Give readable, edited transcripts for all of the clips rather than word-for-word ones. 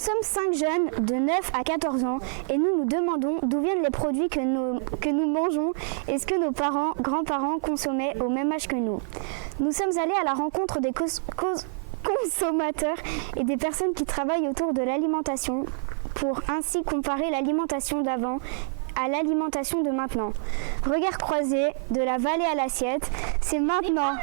sommes 5 jeunes de 9 à 14 ans et nous nous demandons d'où viennent les produits que nous mangeons et ce que nos parents, grands-parents consommaient au même âge que nous. Nous sommes allés à la rencontre des consommateurs et des personnes qui travaillent autour de l'alimentation pour ainsi comparer l'alimentation d'avant à l'alimentation de maintenant. Regard croisé, de la vallée à l'assiette, c'est maintenant.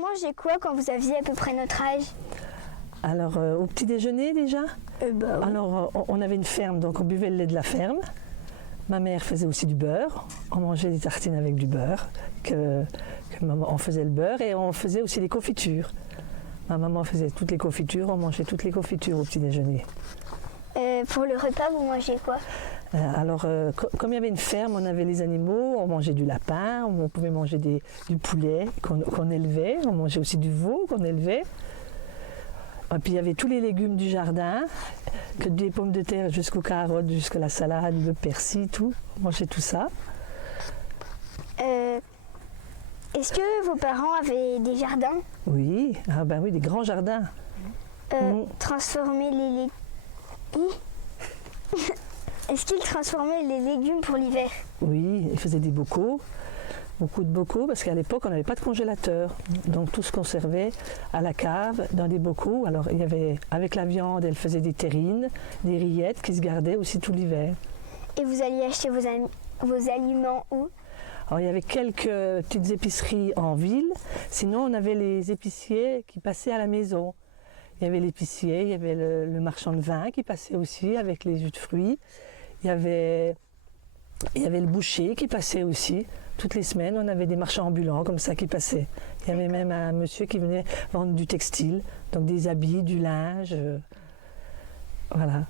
Mangez quoi quand vous aviez à peu près notre âge? Alors, au petit déjeuner déjà, oui. Alors, on avait une ferme, donc on buvait le lait de la ferme. Ma mère faisait aussi du beurre. On mangeait des tartines avec du beurre. On faisait le beurre et on faisait aussi des confitures. Ma maman faisait toutes les confitures, on mangeait toutes les confitures au petit déjeuner. Pour le repas, vous mangez quoi? Alors, comme il y avait une ferme, on avait les animaux, on mangeait du lapin, on pouvait manger du poulet qu'on élevait, on mangeait aussi du veau qu'on élevait. Et puis il y avait tous les légumes du jardin, que des pommes de terre jusqu'aux carottes, jusqu'à la salade, le persil, tout. On mangeait tout ça. Est-ce que vos parents avaient des jardins? Oui, oui, des grands jardins. Transformer les légumes. Est-ce qu'ils transformaient les légumes pour l'hiver? Oui, ils faisaient des bocaux, beaucoup de bocaux, parce qu'à l'époque, on n'avait pas de congélateur. Donc tout se conservait à la cave, dans des bocaux. Alors il y avait, avec la viande, elle faisait des terrines, des rillettes qui se gardaient aussi tout l'hiver. Et vous alliez acheter vos aliments où? Alors il y avait quelques petites épiceries en ville, sinon on avait les épiciers qui passaient à la maison. Il y avait l'épicier, il y avait le marchand de vin qui passait aussi avec les jus de fruits. Il y avait le boucher qui passait aussi. Toutes les semaines, on avait des marchands ambulants comme ça qui passaient. Il y avait même un monsieur qui venait vendre du textile, donc des habits, du linge. Voilà.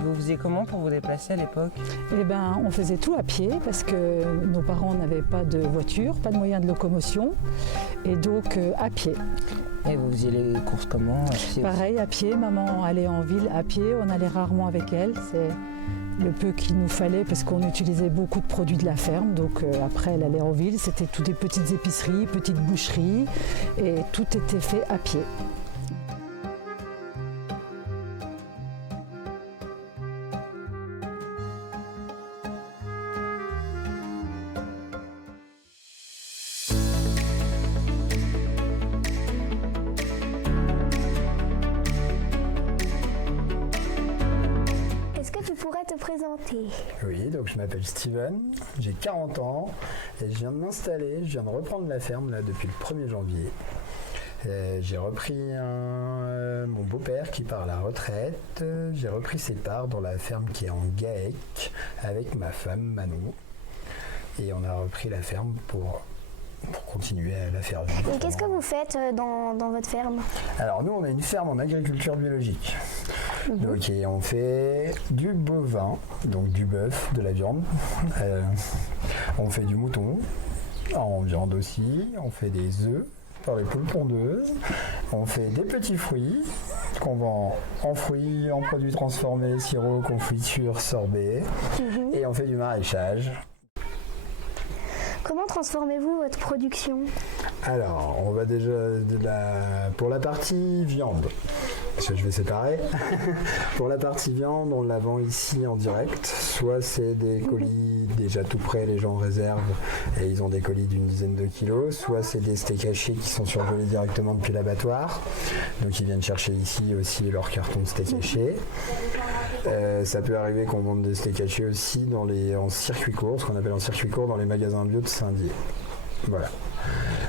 Vous faisiez comment pour vous déplacer à l'époque? Eh ben, on faisait tout à pied parce que nos parents n'avaient pas de voiture, pas de moyens de locomotion, et donc à pied. Et vous faisiez les courses comment? Pareil, à pied. Maman allait en ville à pied, on allait rarement avec elle. C'est le peu qu'il nous fallait parce qu'on utilisait beaucoup de produits de la ferme. Donc après, elle allait en ville, c'était toutes des petites épiceries, petites boucheries, et tout était fait à pied. Oui, donc je m'appelle Steven, j'ai 40 ans et je viens de m'installer, je viens de reprendre la ferme là depuis le 1er janvier. J'ai repris mon beau-père qui part à la retraite, j'ai repris ses parts dans la ferme qui est en GAEC avec ma femme Manon et on a repris la ferme pour continuer à la faire vivre. Et qu'est-ce que vous faites dans votre ferme? Alors nous on a une ferme en agriculture biologique. Donc on fait du bovin, donc du bœuf, de la viande. On fait du mouton, en viande aussi. On fait des œufs par les poules pondeuses. On fait des petits fruits qu'on vend en fruits, en produits transformés, sirop, confiture, sorbet. Et on fait du maraîchage. Comment transformez-vous votre production? Alors, on va déjà pour la partie viande. Parce que je vais séparer. Pour la partie viande, on la vend ici en direct. Soit c'est des colis déjà tout prêts, les gens réservent et ils ont des colis d'une dizaine de kilos. Soit c'est des steaks hachés qui sont surgelés directement depuis l'abattoir. Donc ils viennent chercher ici aussi leur carton de steak haché. Ça peut arriver qu'on vende des steaks hachés aussi en circuit court, ce qu'on appelle en circuit court dans les magasins bio de Saint-Dié. Voilà.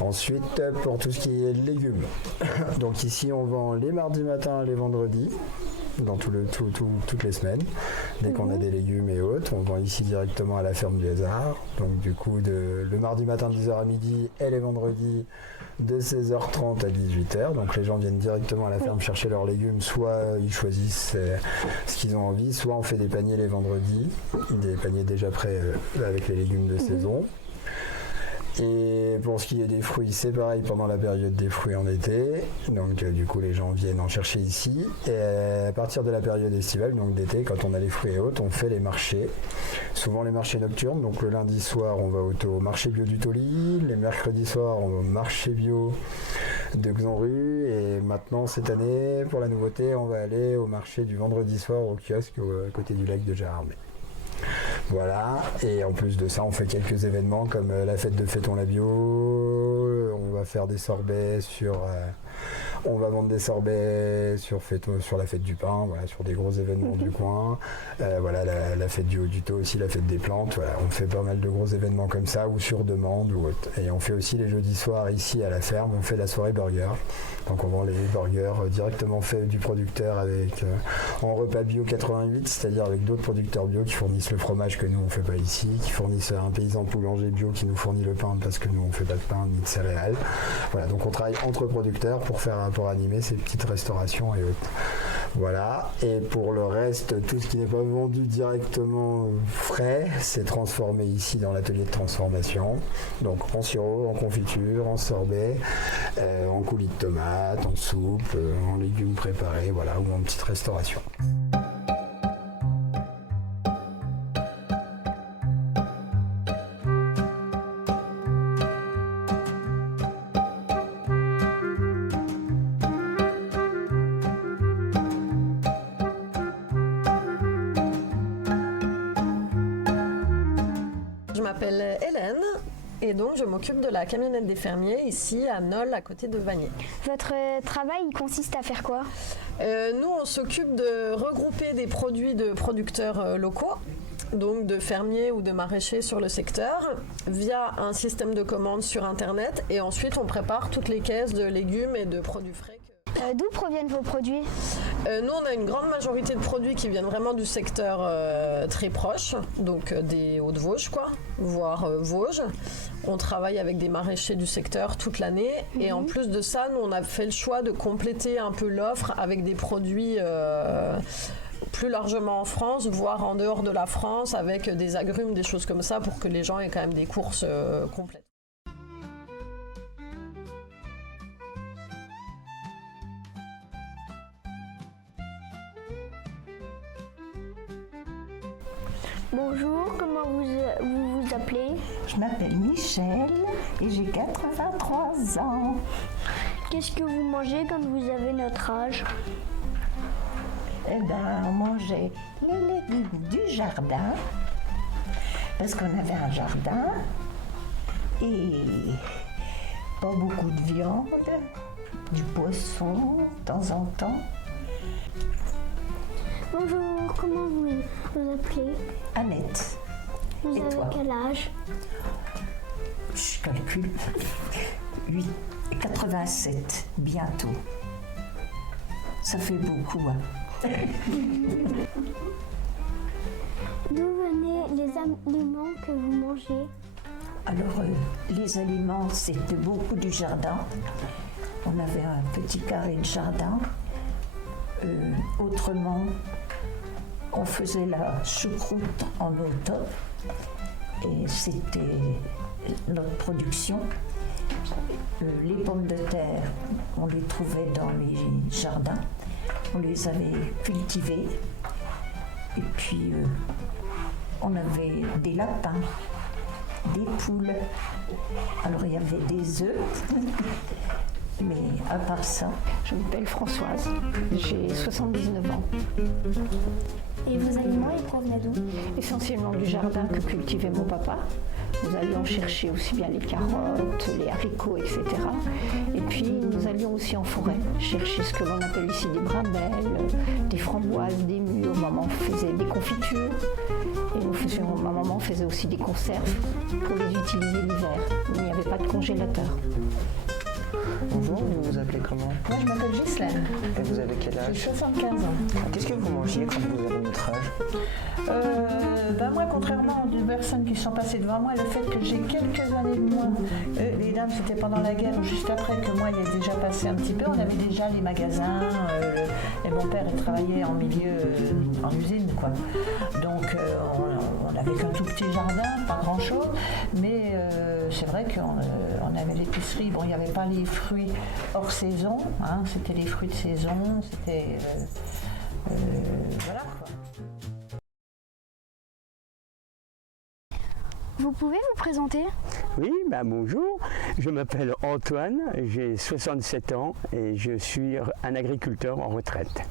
Ensuite, pour tout ce qui est légumes. Donc ici, on vend les mardis matins, les vendredis, dans toutes les semaines. Dès qu'on a des légumes et autres, on vend ici directement à la ferme du Lézard. Donc du coup, le mardi matin de 10h à midi et les vendredis de 16h30 à 18h. Donc les gens viennent directement à la ferme chercher leurs légumes, soit ils choisissent ce qu'ils ont envie, soit on fait des paniers les vendredis, des paniers déjà prêts avec les légumes de saison. Et pour ce qui est des fruits, c'est pareil pendant la période des fruits en été. Donc du coup les gens viennent en chercher ici. Et à partir de la période estivale, donc d'été, quand on a les fruits et autres, on fait les marchés. Souvent les marchés nocturnes. Donc le lundi soir, on va au marché bio du Tauly. Les mercredis soirs, on va au marché bio de Xanru. Et maintenant, cette année, pour la nouveauté, on va aller au marché du vendredi soir au kiosque à côté du lac de Gérardmer. Voilà, et en plus de ça, on fait quelques événements comme la fête de Fêtons la Bio, on va faire des sorbets on va vendre des sorbets sur la fête du pain, voilà, sur des gros événements du coin. Voilà, la fête du Haut-du-Taux aussi, la fête des plantes. Voilà, on fait pas mal de gros événements comme ça, ou sur demande ou autre. Et on fait aussi les jeudis soirs ici à la ferme, on fait la soirée burger. Donc on vend les burgers directement faits du producteur en repas bio 88, c'est-à-dire avec d'autres producteurs bio qui fournissent le fromage que nous on fait pas ici, qui fournissent un paysan boulanger bio qui nous fournit le pain parce que nous on fait pas de pain ni de céréales. Voilà, donc on travaille entre producteurs pour animer ces petites restaurations et autres. Voilà, et pour le reste, tout ce qui n'est pas vendu directement frais, c'est transformé ici dans l'atelier de transformation. Donc en sirop, en confiture, en sorbet, en coulis de tomates, en soupe, en légumes préparés, voilà, ou en petite restauration. Je m'appelle Hélène et donc je m'occupe de la camionnette des fermiers ici à Nol, à côté de Vanier. Votre travail il consiste à faire quoi? Nous, on s'occupe de regrouper des produits de producteurs locaux, donc de fermiers ou de maraîchers sur le secteur, via un système de commande sur Internet, et ensuite on prépare toutes les caisses de légumes et de produits frais. D'où proviennent vos produits? Nous, on a une grande majorité de produits qui viennent vraiment du secteur très proche, donc des Hauts-de-Vosges, voire Vosges. On travaille avec des maraîchers du secteur toute l'année. Et en plus de ça, nous, on a fait le choix de compléter un peu l'offre avec des produits plus largement en France, voire en dehors de la France, avec des agrumes, des choses comme ça, pour que les gens aient quand même des courses complètes. Bonjour, comment vous vous appelez? Je m'appelle Michel et j'ai 83 ans. Qu'est-ce que vous mangez quand vous avez notre âge? Eh ben, on mangeait les légumes du jardin, parce qu'on avait un jardin, et pas beaucoup de viande, du poisson de temps en temps. Bonjour, comment vous vous appelez? Annette. Vous Et avez toi? quel âge? Je calcule. 87, bientôt. Ça fait beaucoup, hein. D'où venaient les aliments que vous mangez? Alors, les aliments, c'était beaucoup du jardin. On avait un petit carré de jardin. Autrement, on faisait la choucroute en automne et c'était notre production. Les pommes de terre, on les trouvait dans les jardins, on les avait cultivées et puis on avait des lapins, des poules, alors il y avait des œufs. Mais à part ça, je m'appelle Françoise, j'ai 79 ans. Et vos aliments, ils provenaient d'où? Essentiellement du jardin que cultivait mon papa. Nous allions chercher aussi bien les carottes, les haricots, etc. Et puis nous allions aussi en forêt, chercher ce que l'on appelle ici des bramelles, des framboises, des mûres. Maman faisait des confitures et ma maman faisait aussi des conserves pour les utiliser l'hiver. Il n'y avait pas de congélateur. Bonjour, vous vous appelez comment? Moi je m'appelle Ghislaine. Et vous avez quel J'ai âge? 75 ans. Qu'est-ce que vous mangiez quand vous avez notre âge? Moi, contrairement aux personnes qui sont passées devant moi, le fait que j'ai quelques années de moins, les dames c'était pendant la guerre, juste après que moi il est déjà passé un petit peu, on avait déjà les magasins, et mon père il travaillait en milieu, en usine quoi. Donc on n'avait qu'un tout petit jardin, pas grand chose, mais c'est vrai qu'on avait l'épicerie, bon il n'y avait pas les fruits hors saison, hein, c'était les fruits de saison, c'était voilà quoi. Vous pouvez vous présenter? Oui, bonjour, je m'appelle Antoine, j'ai 67 ans et je suis un agriculteur en retraite.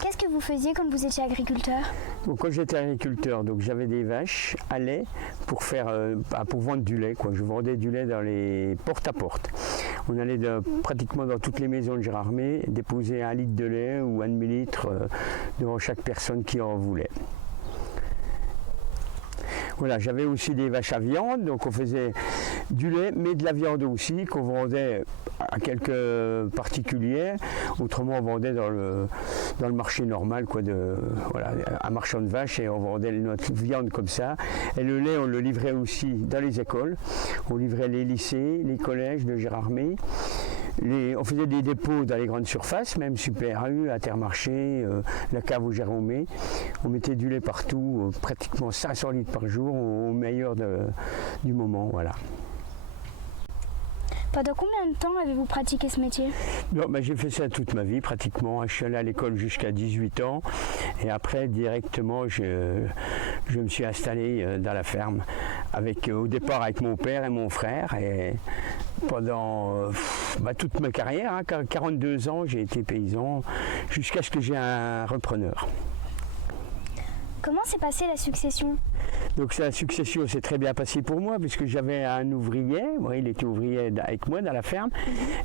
Qu'est-ce que vous faisiez quand vous étiez agriculteur? Donc, quand j'étais agriculteur, donc j'avais des vaches à lait pour vendre du lait, quoi. Je vendais du lait dans les porte-à-porte. On allait pratiquement dans toutes les maisons de Gérardmer déposer 1 litre de lait ou 1 demi-litre devant chaque personne qui en voulait. Voilà, j'avais aussi des vaches à viande, donc on faisait du lait, mais de la viande aussi, qu'on vendait à quelques particuliers. Autrement, on vendait dans le marché normal, quoi, voilà, un marchand de vaches, et on vendait notre viande comme ça. Et le lait, on le livrait aussi dans les écoles. On livrait les lycées, les collèges de Gérardmer. On faisait des dépôts dans les grandes surfaces, même Super U, Intermarché, la cave au Jérôme. On mettait du lait partout, pratiquement 500 litres par jour, au meilleur du moment. Voilà. Pendant combien de temps avez-vous pratiqué ce métier? J'ai fait ça toute ma vie pratiquement. Je suis allé à l'école jusqu'à 18 ans et après directement je me suis installé dans la ferme au départ avec mon père et mon frère, et pendant toute ma carrière, 42 ans j'ai été paysan jusqu'à ce que j'ai un repreneur. Comment s'est passée la succession? Donc la succession s'est très bien passée pour moi puisque j'avais un ouvrier, il était ouvrier avec moi dans la ferme,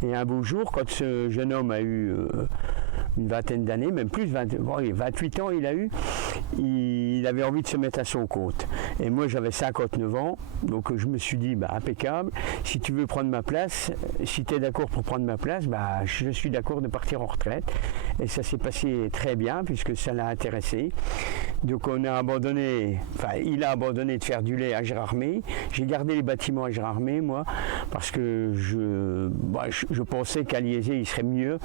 et un beau jour quand ce jeune homme a eu une vingtaine d'années, même plus, 28 ans il avait envie de se mettre à son compte. Et moi j'avais 59 ans, donc je me suis dit impeccable, si tu veux prendre ma place, si tu es d'accord pour prendre ma place, je suis d'accord de partir en retraite. Et ça s'est passé très bien puisque ça l'a intéressé. Donc il a abandonné de faire du lait à Gérardmer. J'ai gardé les bâtiments à Gérardmer, moi, parce que je pensais qu'à Liézé, il serait mieux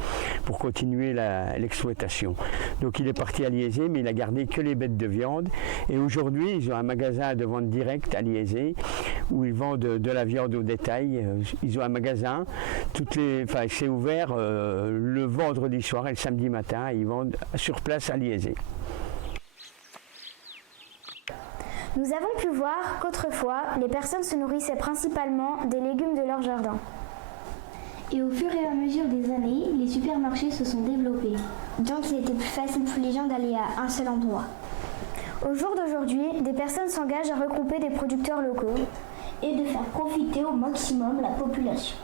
pour continuer l'exploitation. Donc il est parti à Liézé, mais il a gardé que les bêtes de viande. Et aujourd'hui, ils ont un magasin de vente directe à Liézé, où ils vendent de la viande au détail. Ils ont un magasin, c'est ouvert le vendredi soir et le samedi matin, ils vendent sur place à Liézé. Nous avons pu voir qu'autrefois, les personnes se nourrissaient principalement des légumes de leur jardin. Et au fur et à mesure des années, les supermarchés se sont développés. Donc il était plus facile pour les gens d'aller à un seul endroit. Au jour d'aujourd'hui, des personnes s'engagent à regrouper des producteurs locaux et de faire profiter au maximum la population.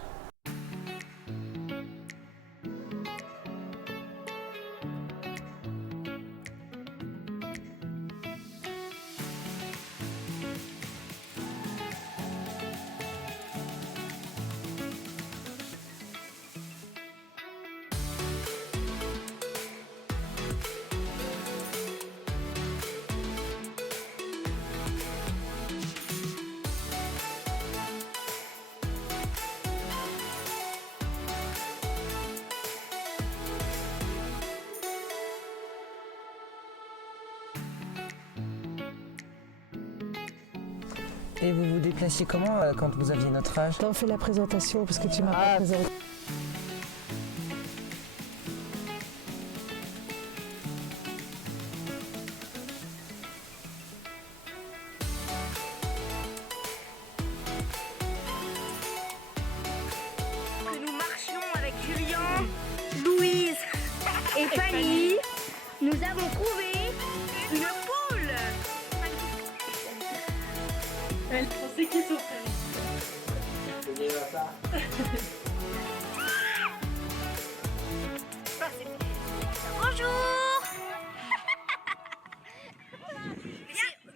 Et vous vous déplaciez comment quand vous aviez notre âge? On fait la présentation parce que tu m'as pas présenté. Que nous marchions avec Julien, Louise et Fanny, nous avons trouvé une poule. Elle pensait qu'ils sont Bonjour.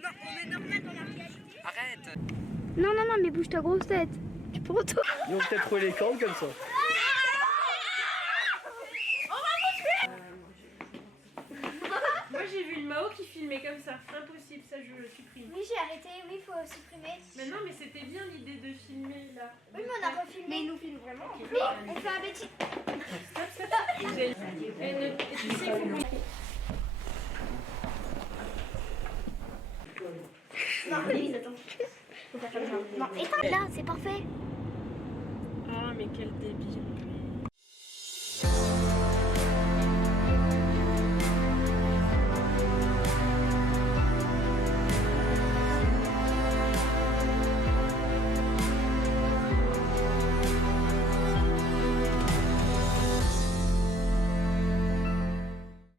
Non, on est normal dans la réalité. Arrête. Non, non, non, mais bouge ta grosse tête. Tu peux retourner. Ils ont peut-être trouvé les cordes comme ça. Moi j'ai vu une Mao qui filmait comme ça, impossible, ça je le supprime. Oui, j'ai arrêté, oui, faut supprimer. Mais non, mais c'était bien l'idée de filmer là. Oui, mais on a refilmé. Mais ils nous filment vraiment. Oui, on fait un bêtise. Et tu sais, il faut... Non, Louise, attends. Faut faire comme ça. Non, éteins là, c'est parfait. Ah, mais quel débile.